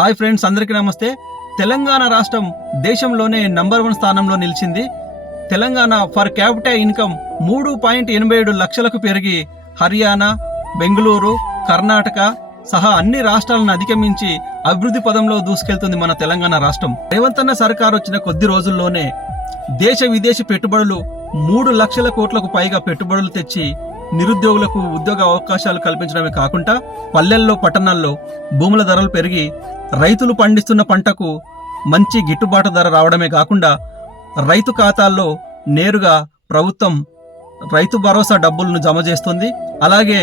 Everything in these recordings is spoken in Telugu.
హాయ్ ఫ్రెండ్స్, అందరికీ నమస్తే. తెలంగాణ రాష్ట్రం దేశంలోనే నంబర్ 1 స్థానంలో నిలిచింది. తెలంగాణ ఫర్ క్యాపిటల్ ఇన్కమ్ 3.87 లక్షలకు పెరిగి హర్యానా, బెంగళూరు, కర్ణాటక సహా అన్ని రాష్ట్రాలను అధిగమించి అభివృద్ధి పదంలో దూసుకెళ్తుంది మన తెలంగాణ రాష్ట్రం. రేవంత్ అన్న సర్కార్ వచ్చిన కొద్ది రోజుల్లోనే దేశ విదేశీ పెట్టుబడులు 3 లక్షల కోట్లకు పైగా పెట్టుబడులు తెచ్చి నిరుద్యోగులకు ఉద్యోగ అవకాశాలు కల్పించడమే కాకుండా పల్లెల్లో, పట్టణాల్లో భూముల ధరలు పెరిగి రైతులు పండిస్తున్న పంటకు మంచి గిట్టుబాటు ధర రావడమే కాకుండా రైతు ఖాతాల్లో నేరుగా ప్రభుత్వం రైతు భరోసా డబ్బులను జమ చేస్తుంది. అలాగే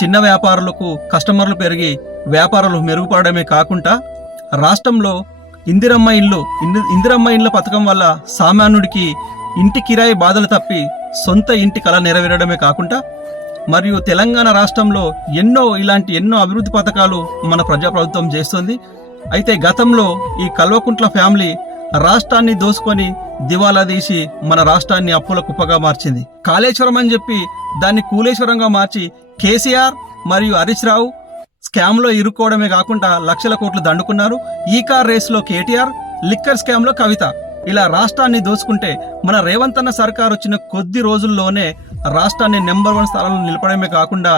చిన్న వ్యాపారులకు కస్టమర్లు పెరిగి వ్యాపారాలు మెరుగుపడమే కాకుండా రాష్ట్రంలో ఇందిరమ్మ ఇండ్ల పథకం వల్ల సామాన్యుడికి ఇంటి కిరాయి బాధలు తప్పి సొంత ఇంటి కళ నెరవేరడమే కాకుండా మరియు తెలంగాణ రాష్ట్రంలో ఎన్నో అభివృద్ధి పథకాలు మన ప్రజాప్రభుత్వం చేస్తుంది. అయితే గతంలో ఈ కల్వకుంట్ల ఫ్యామిలీ రాష్ట్రాన్ని దోసుకొని దివాలా తీసి మన రాష్ట్రాన్ని అప్పుల కుప్పగా మార్చింది. కాళేశ్వరం అని చెప్పి దాన్ని కూలేశ్వరంగా మార్చి కేసీఆర్ మరియు హరీష్ రావు స్కామ్లో ఇరుక్కోవడమే కాకుండా లక్షల కోట్లు దండుకున్నారు. ఈ కార్ రేస్లో కేటీఆర్, లిక్కర్ స్కామ్లో కవిత, ఇలా రాష్ట్రాన్ని దోచుకుంటే మన రేవంత్ అన్న సర్కార్ వచ్చిన కొద్ది రోజుల్లోనే రాష్ట్రాన్ని నెంబర్ 1 స్థానంలో నిలపడమే కాకుండా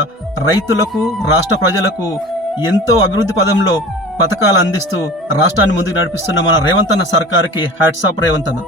రైతులకు, రాష్ట్ర ప్రజలకు ఎంతో అభివృద్ధి పదంలో పథకాలు అందిస్తూ రాష్ట్రాన్ని ముందుకు నడిపిస్తున్న మన రేవంత్ అన్న సర్కార్కి హ్యాట్స్ ఆఫ్ రేవంత్ అన్న.